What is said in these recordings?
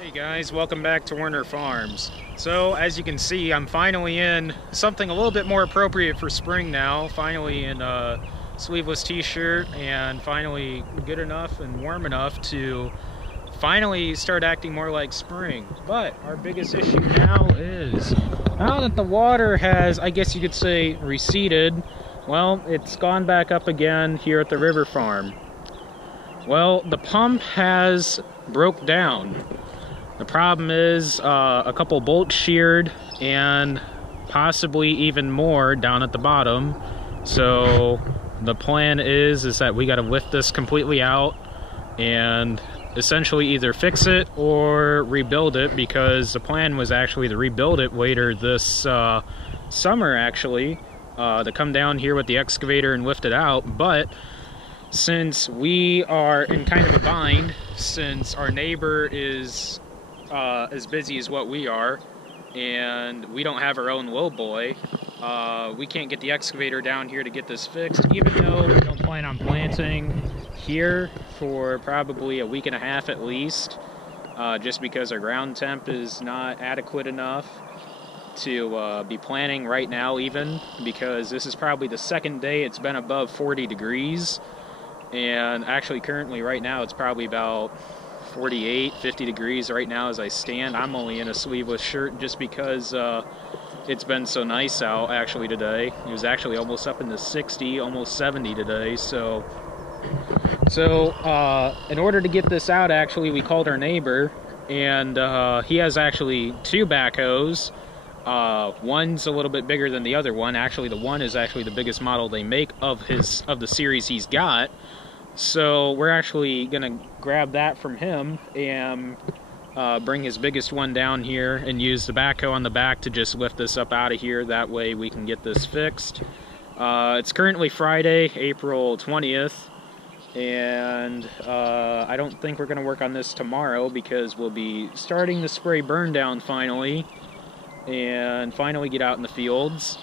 Hey guys, welcome back to Werner Farms. So as you can see, I'm finally in something a little bit more appropriate for spring now. Finally in a sleeveless t-shirt and finally good enough and warm enough to finally start acting more like spring. But our biggest issue now is, now that the water has, I guess you could say, receded, well, it's gone back up again here at the river farm. Well, the pump has broke down. The problem is a couple bolts sheared and possibly even more down at the bottom. So the plan is that we got to lift this completely out and essentially either fix it or rebuild it, because the plan was actually to rebuild it later this summer actually, to come down here with the excavator and lift it out. But since we are in kind of a bind, since our neighbor is as busy as what we are, and we don't have our own lowboy, we can't get the excavator down here to get this fixed, even though we don't plan on planting here for probably a week and a half at least, just because our ground temp is not adequate enough to be planting right now, even because this is probably the second day it's been above 40 degrees, and actually currently right now it's probably about 48, 50 degrees right now as I stand. I'm only in a sleeveless shirt just because it's been so nice out actually today. It was actually almost up in the 60, almost 70 today. So in order to get this out, actually, we called our neighbor, and he has actually two backhoes. One's a little bit bigger than the other one. Actually, the one is actually the biggest model they make of the series he's got. So we're actually gonna grab that from him and bring his biggest one down here and use the backhoe on the back to just lift this up out of here. That way we can get this fixed. It's currently Friday, April 20th, and I don't think we're gonna work on this tomorrow because we'll be starting the spray burn down finally, and finally get out in the fields,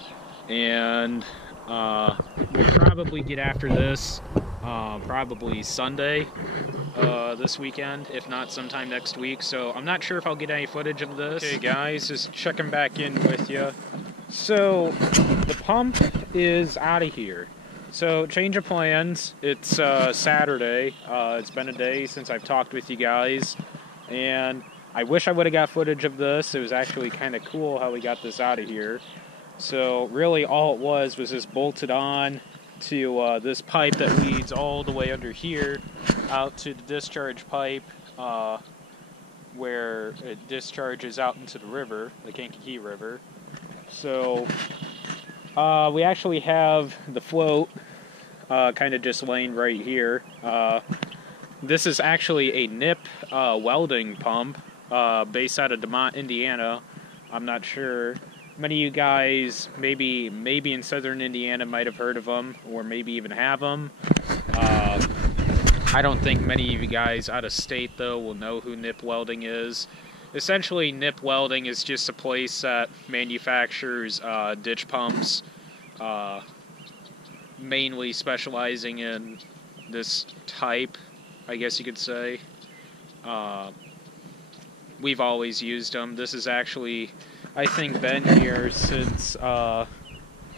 and we'll probably get after this probably Sunday this weekend, if not sometime next week. So I'm not sure if I'll get any footage of this. Okay guys, just checking back in with you. So the pump is out of here. So change of plans. It's Saturday. It's been a day since I've talked with you guys, and I wish I would have got footage of this. It was actually kind of cool how we got this out of here. So really all it was just bolted on to this pipe that leads all the way under here out to the discharge pipe where it discharges out into the river, the Kankakee River. So we actually have the float kind of just laying right here. This is actually a Knipp welding pump based out of DeMont, Indiana. I'm not sure. Many of you guys, maybe in southern Indiana, might have heard of them, or maybe even have them. I don't think many of you guys out of state, though, will know who Knipp Welding is. Essentially, Knipp Welding is just a place that manufactures ditch pumps, mainly specializing in this type, I guess you could say. We've always used them. This is actually, I think, been here since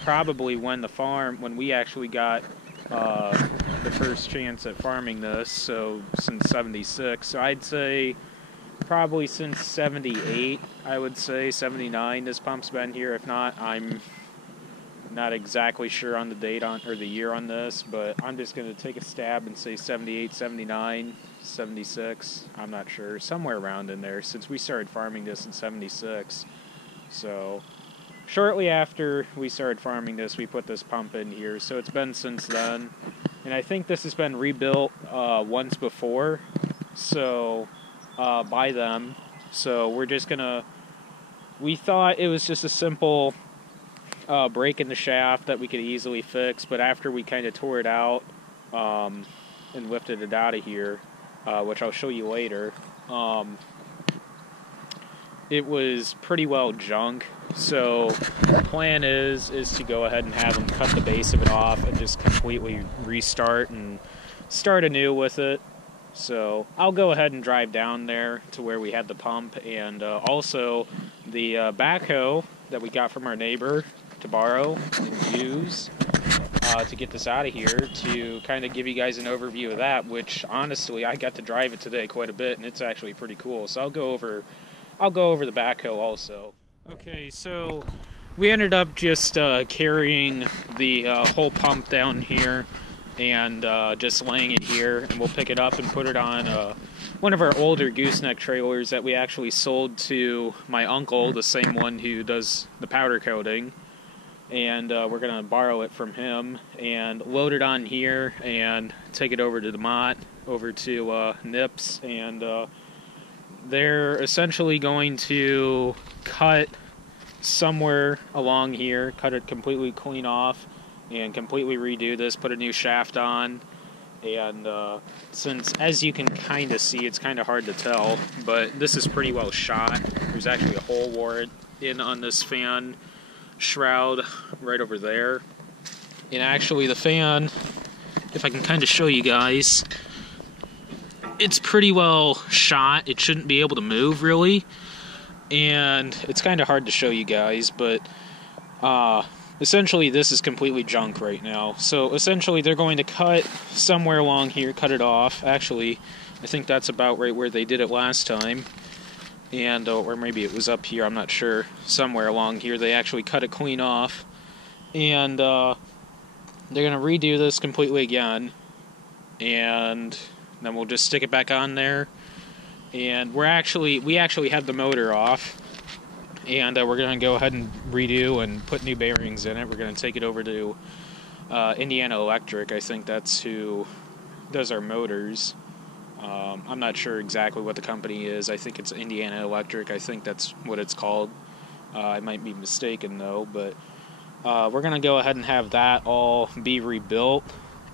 probably when we actually got the first chance at farming this, so since 76. So I'd say probably since 78, I would say 79 this pump's been here. If not, I'm not exactly sure on the date or the year on this, but I'm just going to take a stab and say 78, 79, 76, I'm not sure, somewhere around in there, since we started farming this in 76. So shortly after we started farming this, we put this pump in here, so it's been since then. And I think this has been rebuilt once before, so by them. So we're just gonna, we thought it was just a simple break in the shaft that we could easily fix, but after we kind of tore it out and lifted it out of here, which I'll show you later, it was pretty well junk. So the plan is to go ahead and have them cut the base of it off and just completely restart and start anew with it. So I'll go ahead and drive down there to where we had the pump, and also the backhoe that we got from our neighbor to borrow and use to get this out of here, to kind of give you guys an overview of that, which honestly I got to drive it today quite a bit, and it's actually pretty cool. So I'll go over the backhoe also. Okay, so we ended up just carrying the whole pump down here and just laying it here, and we'll pick it up and put it on one of our older gooseneck trailers that we actually sold to my uncle, the same one who does the powder coating, and we're going to borrow it from him and load it on here and take it over to the Mott, over to Knipp's, and they're essentially going to cut somewhere along here, cut it completely clean off, and completely redo this, put a new shaft on. And since, as you can kind of see, it's kind of hard to tell, but this is pretty well shot. There's actually a hole worn in on this fan shroud right over there. And actually the fan, if I can kind of show you guys, it's pretty well shot. It shouldn't be able to move really, and it's kind of hard to show you guys, but essentially this is completely junk right now. So essentially they're going to cut somewhere along here, cut it off. Actually, I think that's about right where they did it last time, and or maybe it was up here, I'm not sure. Somewhere along here they actually cut it clean off, and they're going to redo this completely again, and then we'll just stick it back on there. And we actually have the motor off, and we're going to go ahead and redo and put new bearings in it. We're going to take it over to Indiana Electric. I think that's who does our motors. I'm not sure exactly what the company is. I think it's Indiana Electric. I think that's what it's called. I might be mistaken though, but we're going to go ahead and have that all be rebuilt,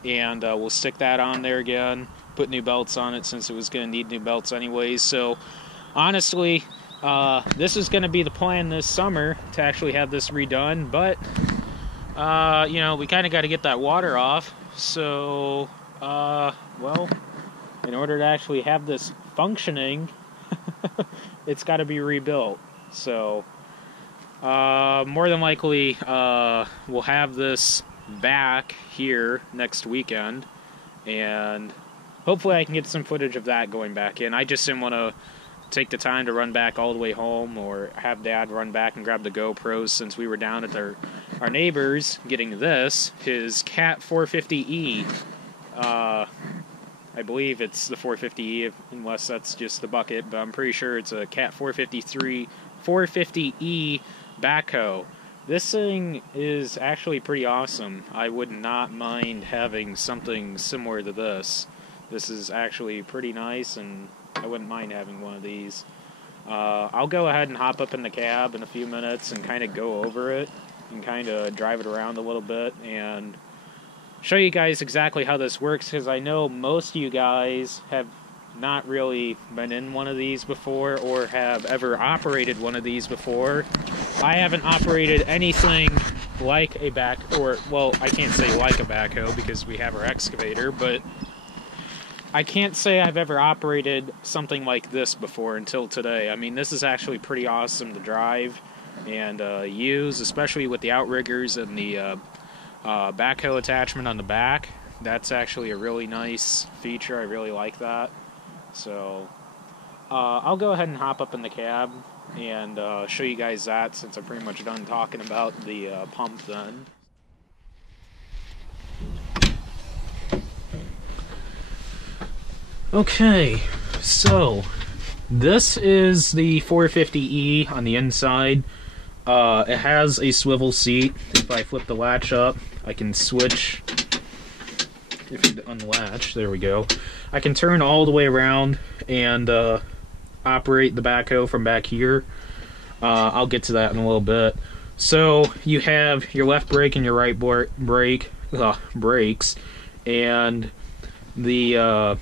and we'll stick that on there again, put new belts on it since it was going to need new belts anyways. So honestly, this is going to be the plan this summer, to actually have this redone, but you know, we kind of got to get that water off. So well, in order to actually have this functioning, it's got to be rebuilt. So more than likely we'll have this back here next weekend, and hopefully I can get some footage of that going back in. I just didn't want to take the time to run back all the way home, or have Dad run back and grab the GoPros, since we were down at our neighbor's getting this, his Cat 450E. I believe it's the 450E, unless that's just the bucket, but I'm pretty sure it's a Cat 450E backhoe. This thing is actually pretty awesome. I would not mind having something similar to this. This is actually pretty nice, and I wouldn't mind having one of these. I'll go ahead and hop up in the cab in a few minutes and kind of go over it and kind of drive it around a little bit and show you guys exactly how this works, because I know most of you guys have not really been in one of these before or have ever operated one of these before. I haven't operated anything like a well, I can't say like a backhoe because we have our excavator, but I can't say I've ever operated something like this before until today. I mean, this is actually pretty awesome to drive and use, especially with the outriggers and the backhoe attachment on the back. That's actually a really nice feature. I really like that. So I'll go ahead and hop up in the cab and show you guys that, since I'm pretty much done talking about the pump then. Okay, so this is the 450E on the inside. It has a swivel seat. If I flip the latch up, I can switch. If you unlatch, there we go. I can turn all the way around and operate the backhoe from back here. I'll get to that in a little bit. So you have your left brake and your right brakes, and the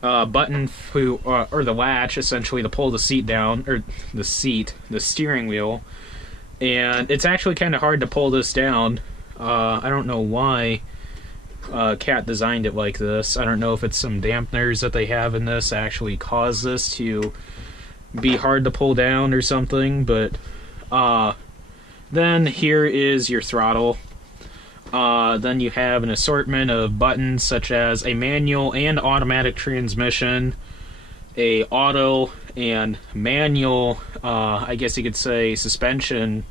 button or the latch, essentially, to pull the seat down, or the steering wheel. And it's actually kind of hard to pull this down. I don't know why Cat designed it like this. I don't know if it's some dampeners that they have in this actually cause this to be hard to pull down or something, but then here is your throttle. Then you have an assortment of buttons such as a manual and automatic transmission, a auto and manual, I guess you could say suspension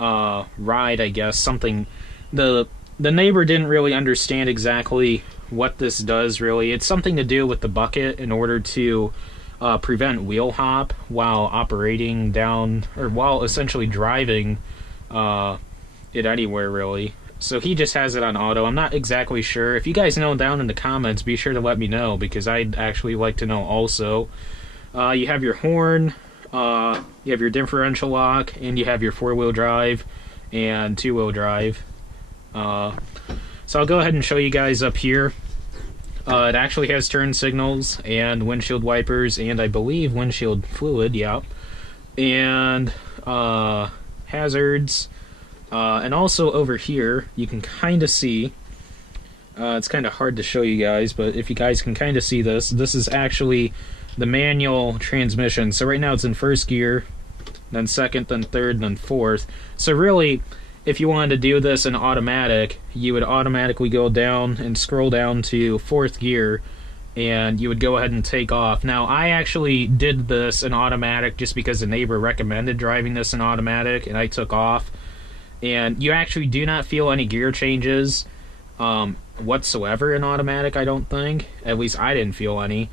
ride, I guess, something. The neighbor didn't really understand exactly what this does, really. It's something to do with the bucket in order to prevent wheel hop while operating down, or while essentially driving it anywhere, really. So he just has it on auto. I'm not exactly sure. If you guys know down in the comments, be sure to let me know, because I'd actually like to know also. You have your horn, you have your differential lock, and you have your four-wheel drive and two-wheel drive. So I'll go ahead and show you guys up here. It actually has turn signals and windshield wipers, and I believe windshield fluid, yeah. And hazards. And also over here, you can kind of see, it's kind of hard to show you guys, but if you guys can kind of see this, this is actually the manual transmission. So right now it's in first gear, then second, then third, then fourth. So really, if you wanted to do this in automatic, you would automatically go down and scroll down to fourth gear, and you would go ahead and take off. Now, I actually did this in automatic just because the neighbor recommended driving this in automatic, and I took off. And you actually do not feel any gear changes whatsoever in automatic, I don't think. At least I didn't feel any.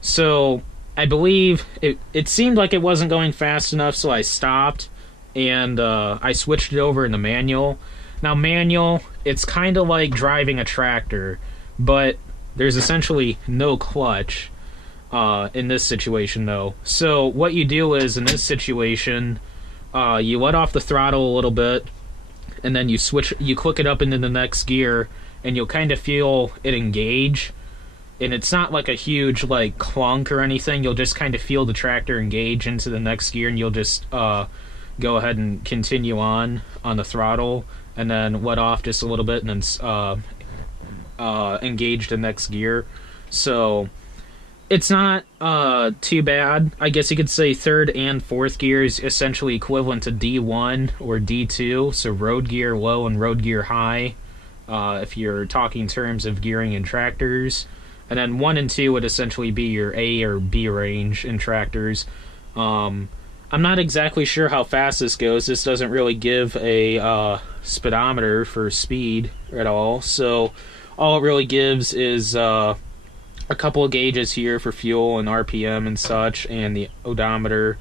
So I believe it seemed like it wasn't going fast enough, so I stopped, and I switched it over into manual. Now manual, it's kind of like driving a tractor, but there's essentially no clutch in this situation though. So what you do is, in this situation, you let off the throttle a little bit, and then you click it up into the next gear, and you'll kind of feel it engage. And it's not like a huge like clunk or anything. You'll just kind of feel the tractor engage into the next gear, and you'll just go ahead and continue on the throttle, and then let off just a little bit, and then engage the next gear. So it's not too bad. I guess you could say third and fourth gear is essentially equivalent to D1 or D2, so road gear low and road gear high, if you're talking in terms of gearing in tractors. And then 1 and 2 would essentially be your A or B range in tractors. I'm not exactly sure how fast this goes. This doesn't really give a speedometer for speed at all, so all it really gives is a couple of gauges here for fuel and RPM and such, and the odometer,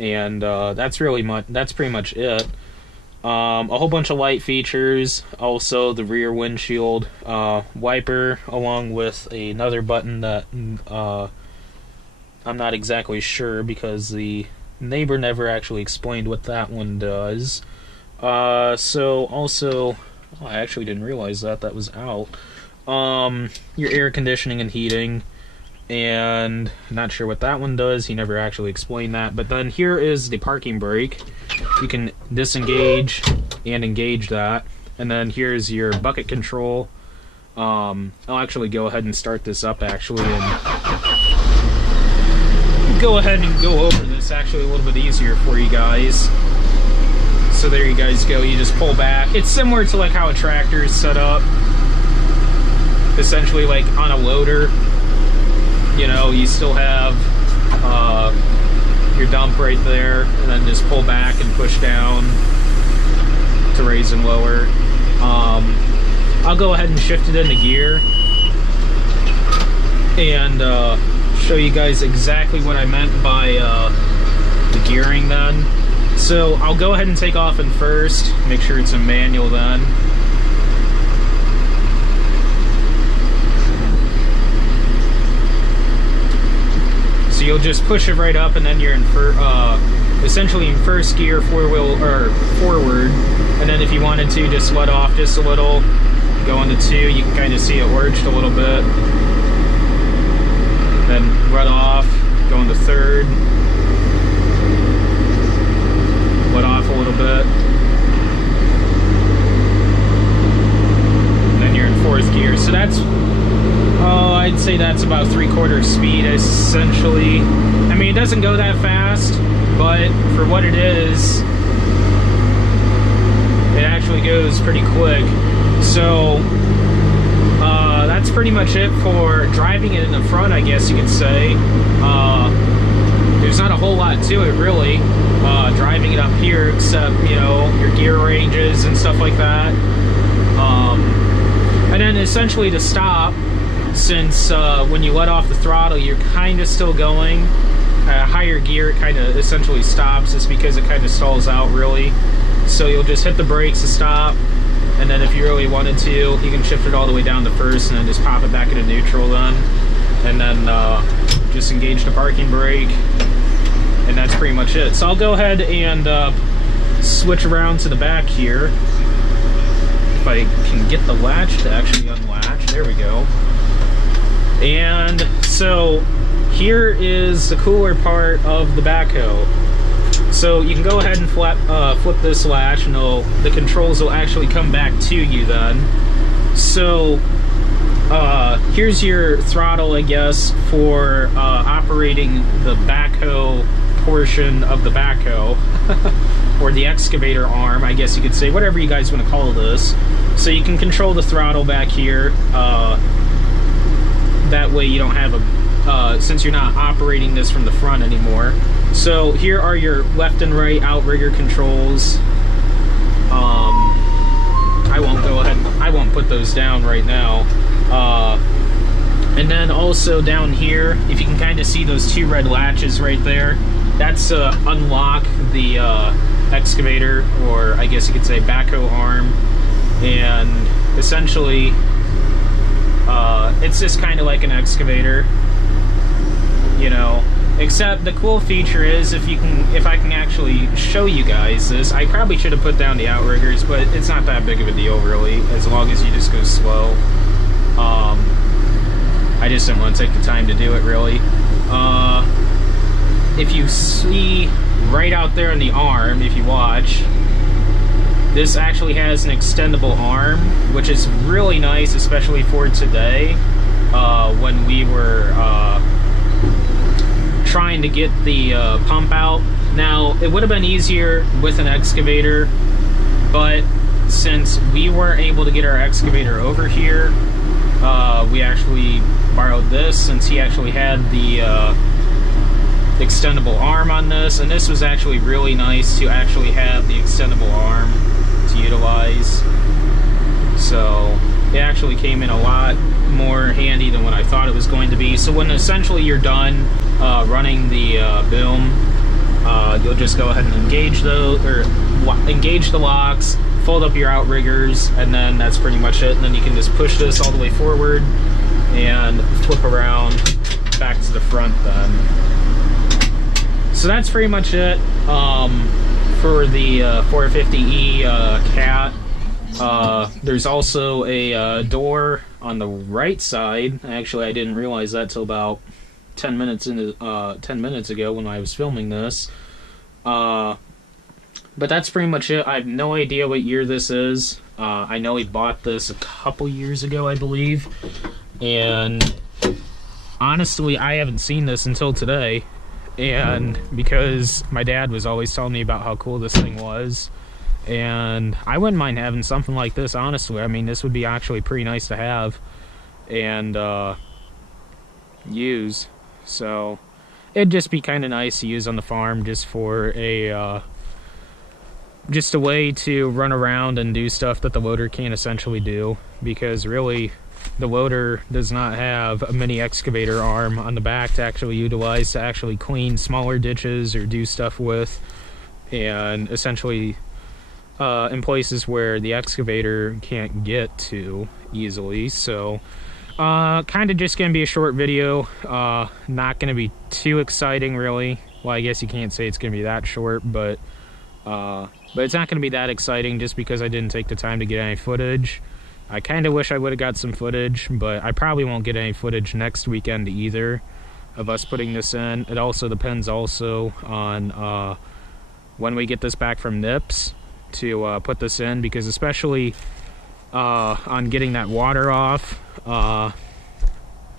and that's pretty much it. A whole bunch of light features, also the rear windshield wiper, along with another button that I'm not exactly sure because the neighbor never actually explained what that one does. So also, I actually didn't realize that was out. Your air conditioning and heating, and not sure what that one does. He never actually explained that. But then here is the parking brake. You can disengage and engage that. And then here's your bucket control. I'll actually go ahead and start this up actually, and go ahead and go over this actually a little bit easier for you guys. So there you guys go. You just pull back. It's similar to like how a tractor is set up. Essentially like on a loader, you know, you still have your dump right there, and then just pull back and push down to raise and lower. I'll go ahead and shift it into gear and show you guys exactly what I meant by the gearing then. So I'll go ahead and take off in first, make sure it's in manual then. So you'll just push it right up, and then you're in essentially in first gear, forward, and then if you wanted to just let off just a little, go into 2. You can kind of see it lurched a little bit. Then let off, go into third, let off a little bit, and then you're in fourth gear. I'd say that's about 3/4 speed, essentially. I mean, it doesn't go that fast, but for what it is, it actually goes pretty quick. So, that's pretty much it for driving it in the front, I guess you could say. There's not a whole lot to it, really, driving it up here, except, you know, your gear ranges and stuff like that. And then essentially to stop, since when you let off the throttle, you're kind of still going. Higher gear, it kind of essentially stops, just because it kind of stalls out, really. So you'll just hit the brakes to stop, and then if you really wanted to, you can shift it all the way down to first, and then just pop it back into neutral then. And then just engage the parking brake, and that's pretty much it. So I'll go ahead and switch around to the back here. If I can get the latch to actually unlatch. There we go. And so here is the cooler part of the backhoe. So you can go ahead and flip this latch, and the controls will actually come back to you then. So here's your throttle, I guess, for operating the backhoe portion of the backhoe. Or the excavator arm, I guess you could say, whatever you guys want to call this. So you can control the throttle back here. That way you don't have a, since you're not operating this from the front anymore. So here are your left and right outrigger controls. I won't put those down right now. And then also down here, if you can kind of see those two red latches right there, that's unlock the excavator, or I guess you could say backhoe arm. And essentially it's just kind of like an excavator, you know, except the cool feature is, if I can actually show you guys this, I probably should have put down the outriggers, but it's not that big of a deal really, as long as you just go slow. I just didn't want to take the time to do it, really. If you see right out there in the arm, if you watch, this actually has an extendable arm, which is really nice, especially for today, when we were trying to get the pump out. Now, it would have been easier with an excavator, but since we weren't able to get our excavator over here, we actually borrowed this, since he actually had the extendable arm on this, and this was actually really nice to actually have the extendable arm to utilize. So it actually came in a lot more handy than what I thought it was going to be. So when essentially you're done running the boom, you'll just go ahead and engage engage the locks, fold up your outriggers, and then that's pretty much it. And then you can just push this all the way forward and flip around back to the front then. So that's pretty much it for the 450E Cat. There's also a door on the right side. Actually, I didn't realize that till about 10 minutes ago when I was filming this. But that's pretty much it. I have no idea what year this is. I know he bought this a couple years ago, I believe. And honestly, I haven't seen this until today. And because my dad was always telling me about how cool this thing was. And I wouldn't mind having something like this, honestly. I mean, this would be actually pretty nice to have and use. So it'd just be kind of nice to use on the farm, just for a just a way to run around and do stuff that the loader can't essentially do, because really the loader does not have a mini excavator arm on the back to actually utilize to actually clean smaller ditches or do stuff with, and essentially in places where the excavator can't get to easily. So kind of just gonna be a short video, not gonna be too exciting really. Well, I guess you can't say it's gonna be that short, but it's not gonna be that exciting just because I didn't take the time to get any footage. I kind of wish I would have got some footage, but I probably won't get any footage next weekend either of us putting this in. It also depends also on when we get this back from Knipp's to put this in, because especially on getting that water off,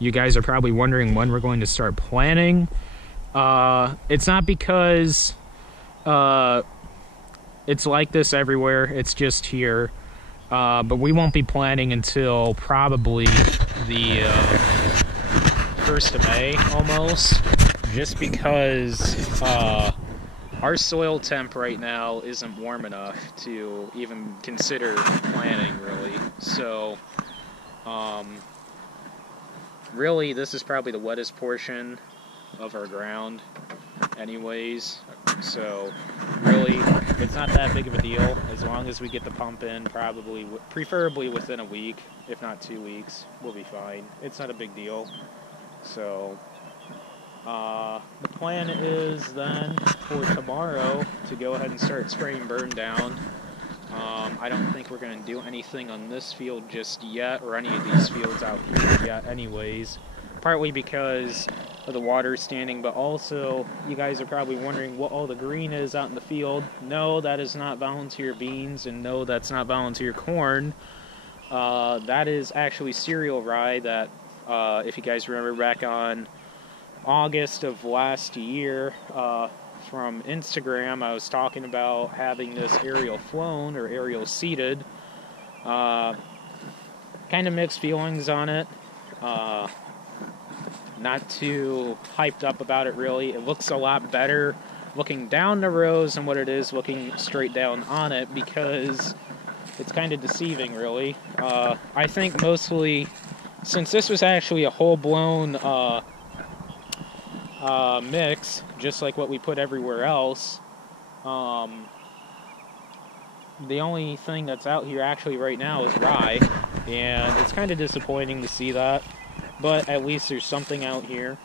you guys are probably wondering when we're going to start planting. It's not because it's like this everywhere, it's just here. But we won't be planting until probably the 1st of May, almost, just because our soil temp right now isn't warm enough to even consider planting, really. So, really, this is probably the wettest portion of our ground anyways, so really it's not that big of a deal as long as we get the pump in, preferably within a week, if not 2 weeks, we'll be fine. It's not a big deal. So the plan is then for tomorrow to go ahead and start spraying burn down. I don't think we're going to do anything on this field just yet, or any of these fields out here yet anyways, partly because of the water standing, but also you guys are probably wondering what all the green is out in the field. No, that is not volunteer beans, and no, that's not volunteer corn. That is actually cereal rye that, if you guys remember back on August of last year, from Instagram, I was talking about having this aerial flown or aerial seeded. Kind of mixed feelings on it. Not too hyped up about it, really. It looks a lot better looking down the rows than what it is looking straight down on it, because it's kind of deceiving, really. I think mostly, since this was actually a whole-blown mix, just like what we put everywhere else, the only thing that's out here actually right now is rye, and it's kind of disappointing to see that. But at least there's something out here.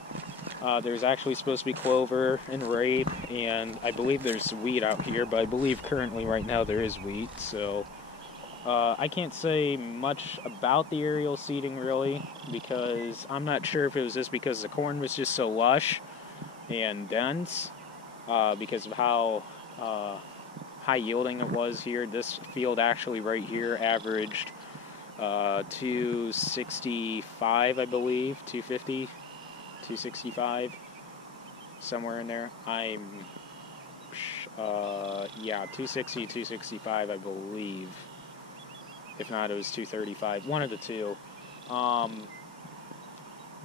There's actually supposed to be clover and rape, and I believe there's wheat out here, but I believe currently right now there is wheat, so I can't say much about the aerial seeding, really, because I'm not sure if it was just because the corn was just so lush and dense, because of how high yielding it was here. This field actually right here averaged 265, I believe, 250, 265, somewhere in there. Yeah, 260, 265, I believe. If not, it was 235, one of the two.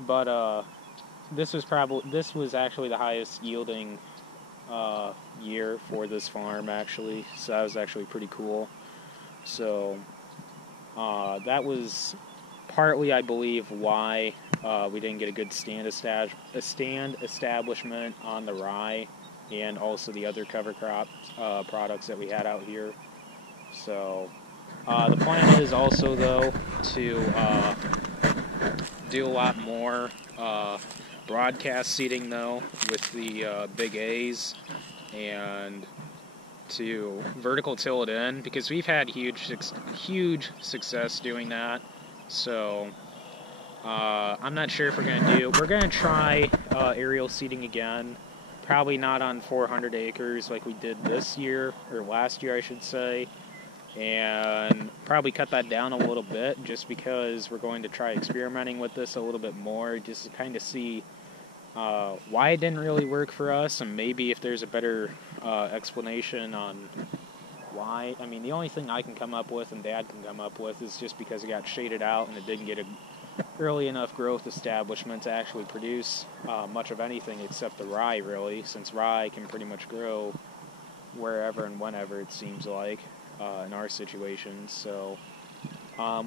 But this was actually the highest yielding year for this farm, actually. So that was actually pretty cool. So that was partly, I believe, why we didn't get a good stand establishment on the rye, and also the other cover crop products that we had out here. So the plan is also, though, to do a lot more broadcast seeding, though, with the big A's, and to vertical till it in, because we've had huge success doing that. So I'm not sure if we're going to try aerial seeding again, probably not on 400 acres like we did this year, or last year I should say, and probably cut that down a little bit, just because we're going to try experimenting with this a little bit more, just to kind of see why it didn't really work for us, and maybe if there's a better explanation on why. I mean, the only thing I can come up with, and Dad can come up with, is just because it got shaded out and it didn't get a early enough growth establishment to actually produce much of anything except the rye, really, since rye can pretty much grow wherever and whenever, it seems like, in our situation. So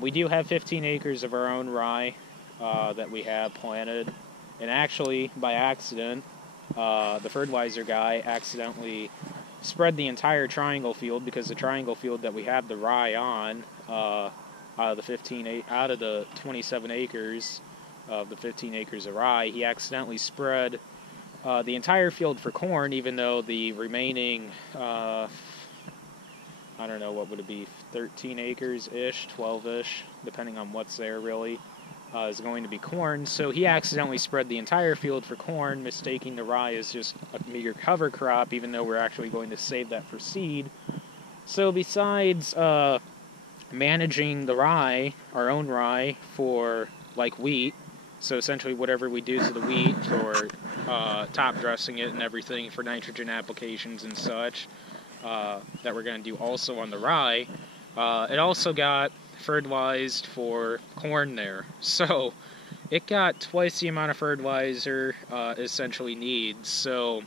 we do have 15 acres of our own rye that we have planted, and actually, by accident, the fertilizer guy accidentally spread the entire triangle field, because the triangle field that we have the rye on, out of the 27 acres of the 15 acres of rye, he accidentally spread the entire field for corn, even though the remaining, I don't know, what would it be, 13 acres-ish, 12-ish, depending on what's there, really, is going to be corn. So he accidentally spread the entire field for corn, mistaking the rye as just a meager cover crop, even though we're actually going to save that for seed. So besides managing the rye, our own rye, for like wheat, So essentially whatever we do to the wheat for top dressing it and everything for nitrogen applications and such, that we're going to do also on the rye, it also got fertilized for corn there. So it got twice the amount of fertilizer essentially needs. So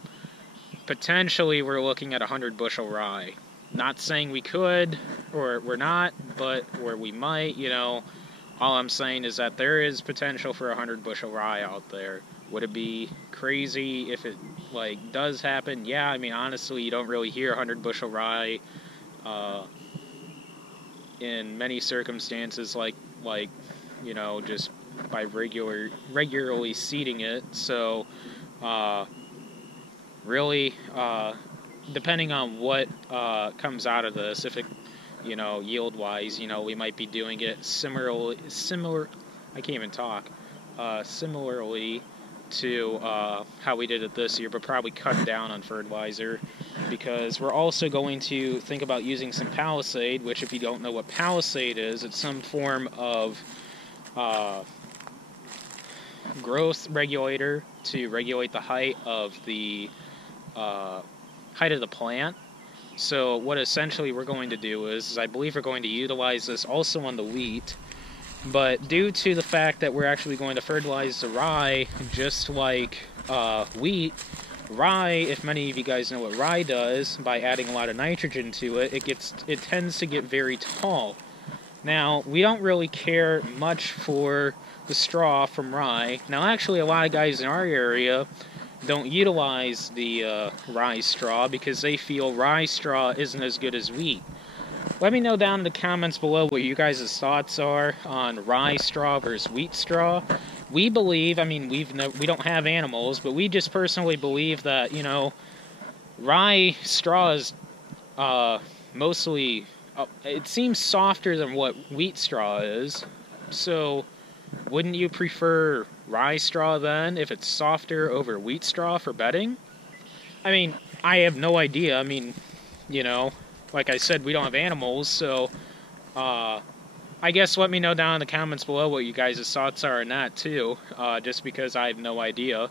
potentially we're looking at 100 bushel rye. Not saying we could, or we're not, but where we might, you know, all I'm saying is that there is potential for 100 bushel rye out there. Would it be crazy if it, like, does happen? Yeah, I mean, honestly, you don't really hear 100 bushel rye in many circumstances, like, you know, just by regularly seeding it. So, really, depending on what comes out of this, if it, you know, yield-wise, you know, we might be doing it similarly to how we did it this year, but probably cut down on fertilizer, because we're also going to think about using some Palisade, which, if you don't know what Palisade is, it's some form of growth regulator to regulate the height of the plant. So what essentially we're going to do is I believe we're going to utilize this also on the wheat, but due to the fact that we're actually going to fertilize the rye just like wheat, rye, if many of you guys know what rye does, by adding a lot of nitrogen to it, it tends to get very tall. Now, we don't really care much for the straw from rye. Now, actually, a lot of guys in our area don't utilize the rye straw because they feel rye straw isn't as good as wheat. Let me know down in the comments below what you guys' thoughts are on rye straw versus wheat straw. We believe, I mean, we don't have animals, but we just personally believe that, you know, rye straw is mostly, it seems softer than what wheat straw is. So, wouldn't you prefer rye straw then, if it's softer, over wheat straw for bedding? I mean, I have no idea. I mean, you know, like I said, we don't have animals, so I guess let me know down in the comments below what you guys' thoughts are on that too, just because I have no idea.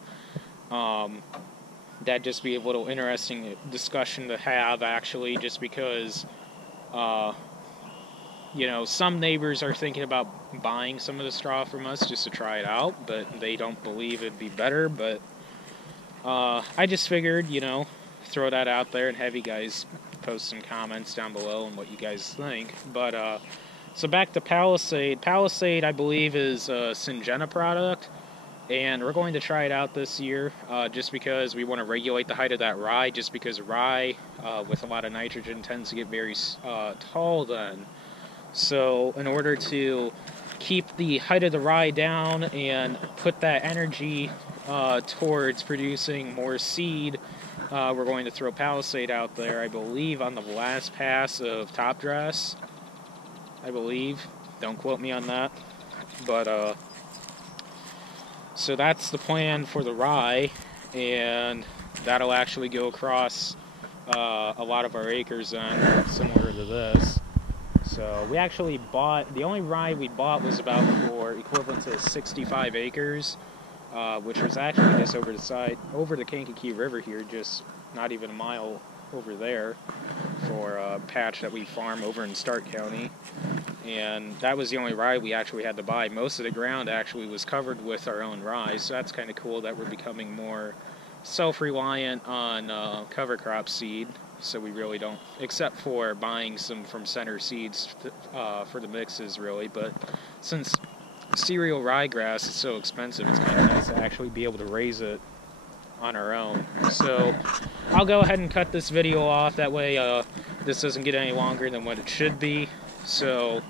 That'd just be a little interesting discussion to have, actually, just because you know, some neighbors are thinking about buying some of the straw from us just to try it out, but they don't believe it'd be better. But I just figured, you know, throw that out there and have you guys post some comments down below on what you guys think. But so back to Palisade. Palisade, I believe, is a Syngenta product, and we're going to try it out this year just because we want to regulate the height of that rye, just because rye with a lot of nitrogen tends to get very tall then. So in order to keep the height of the rye down and put that energy towards producing more seed, we're going to throw Palisade out there, I believe, on the last pass of top dress. I believe. Don't quote me on that. But, so that's the plan for the rye, and that'll actually go across a lot of our acres then, similar to this. So we actually bought, the only rye we bought was about for equivalent to 65 acres, which was actually just over the side, over the Kankakee River here, just not even a mile over there, for a patch that we farm over in Stark County. And that was the only rye we actually had to buy. Most of the ground actually was covered with our own rye, so that's kind of cool that we're becoming more self-reliant on cover crop seed. So we really don't, except for buying some from Center Seeds for the mixes, really. But since cereal ryegrass is so expensive, it's kind of nice to actually be able to raise it on our own. So I'll go ahead and cut this video off. That way this doesn't get any longer than what it should be. So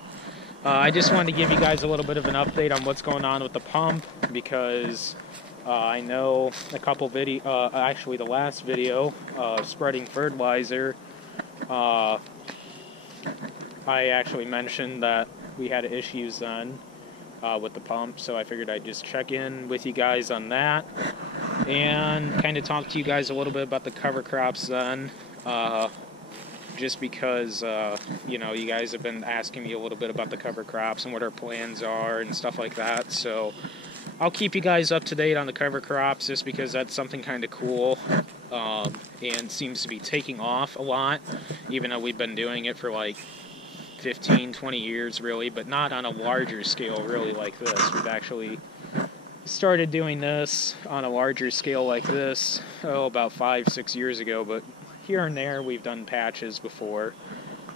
I just wanted to give you guys a little bit of an update on what's going on with the pump, because I know a couple actually the last video, spreading fertilizer, I actually mentioned that we had issues then with the pump, so I figured I'd just check in with you guys on that, and kind of talk to you guys a little bit about the cover crops then, just because, you know, you guys have been asking me a little bit about the cover crops and what our plans are and stuff like that, so I'll keep you guys up to date on the cover crops just because that's something kind of cool and seems to be taking off a lot, even though we've been doing it for like 15, 20 years really, but not on a larger scale really like this. We've actually started doing this on a larger scale like this, about 5-6 years ago, but here and there we've done patches before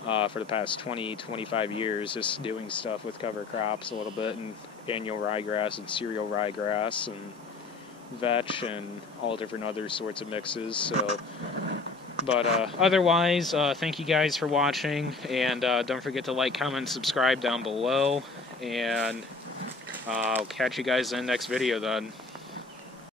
for the past 20-25 years, just doing stuff with cover crops a little bit, and annual ryegrass and cereal ryegrass and vetch and all different other sorts of mixes. So, but otherwise, thank you guys for watching, and don't forget to like, comment, subscribe down below, and I'll catch you guys in the next video then.